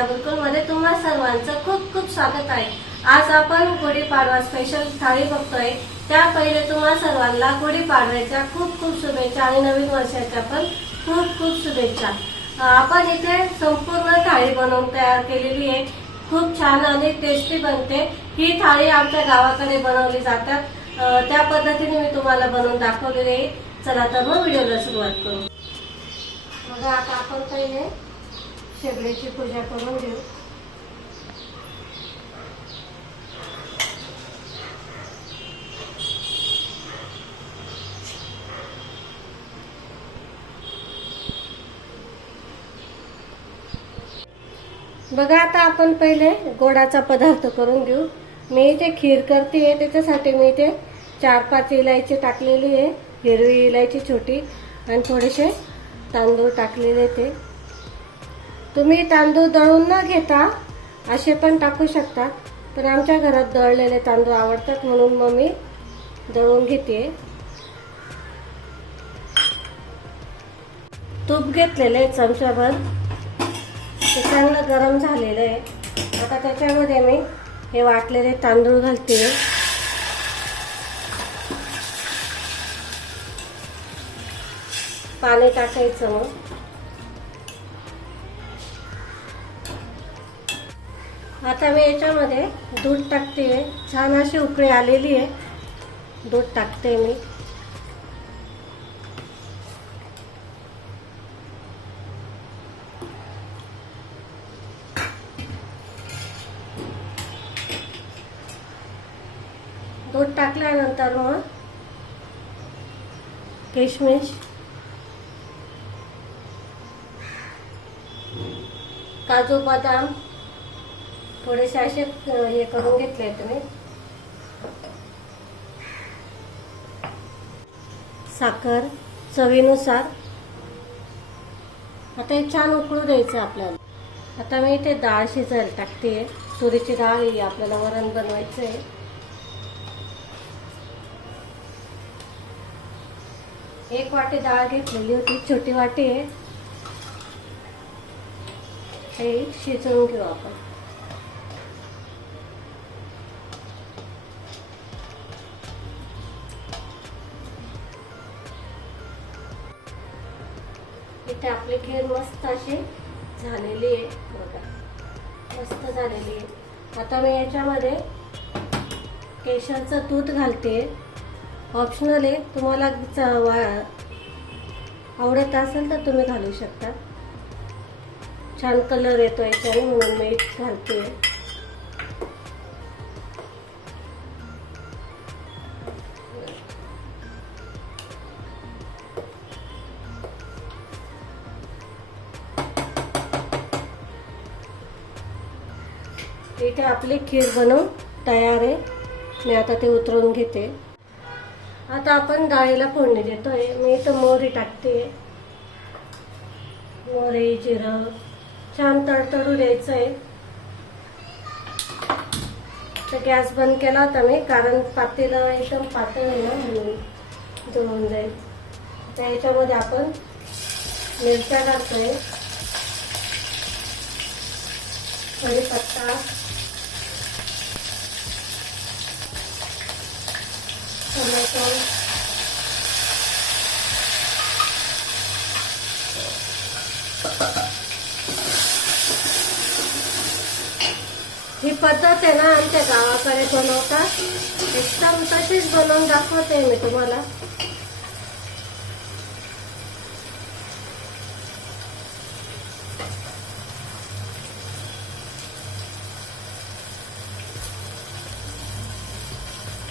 सुनीता बुलकुलमध्ये तुम्हा सर्वांचं खूप खूप स्वागत आहे. आज आपण गुढीपाडवा स्पेशल थाळी बघतोय. त्या पहिले तुम्हा सर्वांना गुढीपाडव्याच्या खूप खूप शुभेच्छा आणि नवीन वर्षाच्या पण खूप खूप शुभेच्छा. आपण इथे संपूर्ण थाळी बनवून तयार केलेली आहे. खूप छान आणि टेस्टी बनते. ही थाळी आमच्या गावाकडे बनवली जातात. त्या पद्धतीने मी तुम्हाला बनवून दाखवलेली आहे. चला तर मग व्हिडिओला सुरुवात करू. मग आता आपण पहिले शेगडीची पूजा करून घेऊ बघा आता आपण पहिले गोडाचा पदार्थ करून घेऊ. मी इथे खीर करते आहे त्याच्यासाठी मी इथे चार पाच इलायची टाकलेली आहे. हिरवी इलायची छोटी आणि थोडेसे तांदूळ टाकलेले ते. तुम्ही तांदूळ दळून न घेता असे पण टाकू शकता. पण आमच्या घरात दळलेले तांदूळ आवडतात म्हणून मग मी दळून घेते. तूप घेतलेले चमच्याभर. ते चांगलं गरम झालेलं आहे. आता त्याच्यामध्ये मी हे वाटलेले तांदूळ घालते. पाणी टाकायचं मग. आता मी याच्यामध्ये दूध टाकते छान अशी उकळी आलेली आहे. दूध टाकते मी. दूध टाकल्यानंतर मग किशमिश काजू बदाम थोडेसे असे हे करून घेतले तुम्ही. साखर चवीनुसार. आता हे छान उकळू द्यायचं आपल्याला. आता मी इथे डाळ शिजायला टाकते तुरीची डाळ ही आपल्याला वरण बनवायचं आहे एक वाटी डाळ घेतलेली होती छोटी वाटी आहे. हे शिजवून घेऊ आपण. इथे आपले खीर मस्त अशी झालेली आहे बघा. मस्त झालेली आहे आता मी याच्यामध्ये केशरचं दूध घालते. ऑप्शनल आहे. तुम्हाला आवडत असेल तर तुम्ही घालू शकता. छान कलर येतो याच्याने म्हणून मी घालते. आपली खीर बनवून तयार आहे. मी आता ते उतरवून घेते. आता आपण डाळीला फोडणी देतोय. मी इथं मोहरी टाकते. मोहरी जिरं. छान तडतडू द्यायचं आहे तर गॅस बंद केला होता मी कारण पातेला एकदम पातळ आहे ना म्हणून जळून जाईल. त्या याच्यामध्ये आपण मिरच्या घालतोय. कढीपत्ता. टोमॅटो ही पद्धत आहे ना आमच्या गावाकडे बनवतात. एकदम तशीच बनवून दाखवते मी तुम्हाला.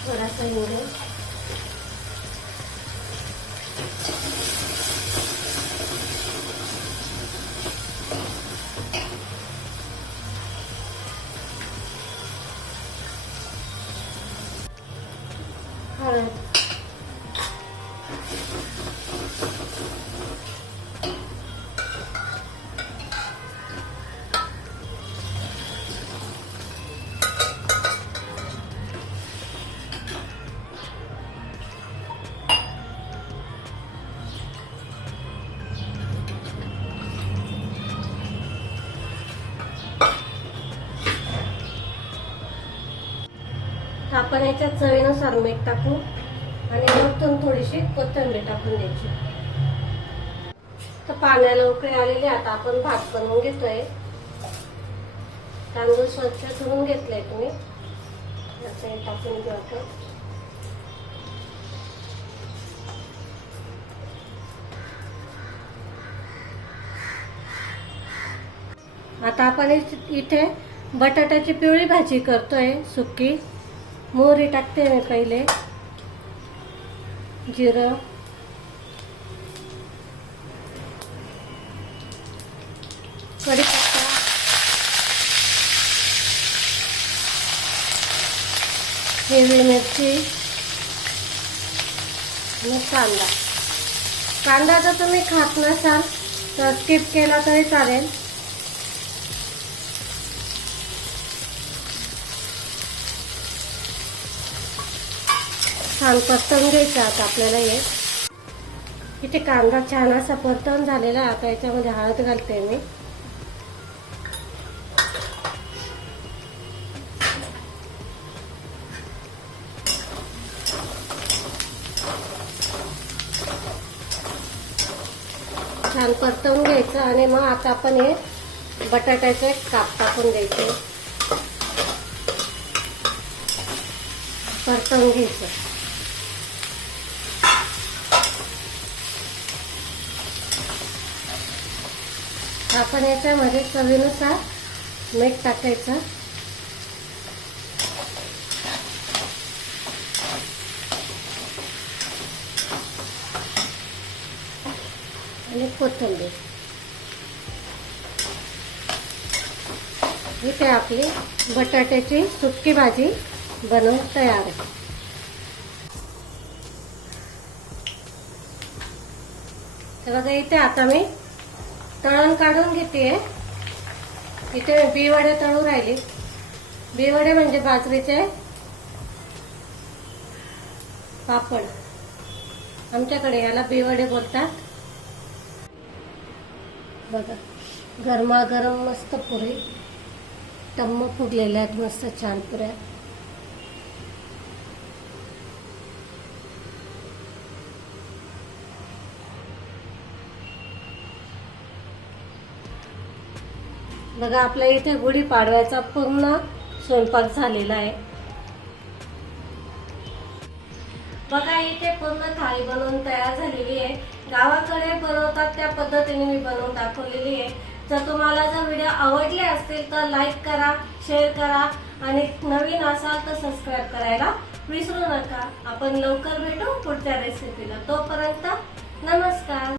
थोडासा आपण याच्यात चवीनुसार मीठ टाकू आणि वरतून थोडीशी कोथिंबीर टाकून द्यायची. तर पाण्याला उकळी आलेली आता आपण भात बनवून घेतोय. तांदूळ स्वच्छ धुवून घेतले तुम्ही. आता टाकून घेऊ आपण. आता आपण इथे बटाट्याची पिवळी भाजी करतोय सुकी. मोहरी टाकते मी पहिले. जिरं. कढीपत्ता. हिरवी मिरची. आणि कांदा. कांदा जर तुम्ही खात नसाल तर स्किप केला तरी चालेल. छान परतवून घ्यायचं आता आपल्याला हे. इथे कांदा छान असा परतवून झालेला आहे. आता याच्यामध्ये हळद घालते मी. छान परतवून घ्यायचं आणि मग आता आपण हे बटाट्याचे काप टाकून द्यायचे. परतवून घ्यायचं. आपण याच्यामध्ये चवीनुसार मीठ टाकायचं. आणि कोथिंबीर. इथे आपली बटाट्याची सुकी भाजी बनवून तयार आहे. तर बघा इथे आता मी तळण काढून घेते. इथे बिवडे तळू राहिले. बिवडे म्हणजे बाजरीचे पापड. आमच्याकडे याला बिवडे बोलतात. बघा गरमागरम मस्त पुरी. टम्म फुगलेल्या आहेत मस्त छान पुऱ्या. बघा आपल्या इथे गुढी पाडव्याचा पूर्ण स्वयंपाक झालेला आहे. बघा इथे पूर्ण थाळी बनवून तयार झालेली आहे. गावाकडे बनवतात त्या पद्धतीने मी बनवून दाखवलेली आहे. जर तुम्हाला जर व्हिडिओ आवडले असतील तर लाईक करा शेअर करा आणि नवीन असाल तर सबस्क्राईब करायला विसरू नका. आपण लवकर भेटू पुढच्या रेसिपीला तोपर्यंत नमस्कार.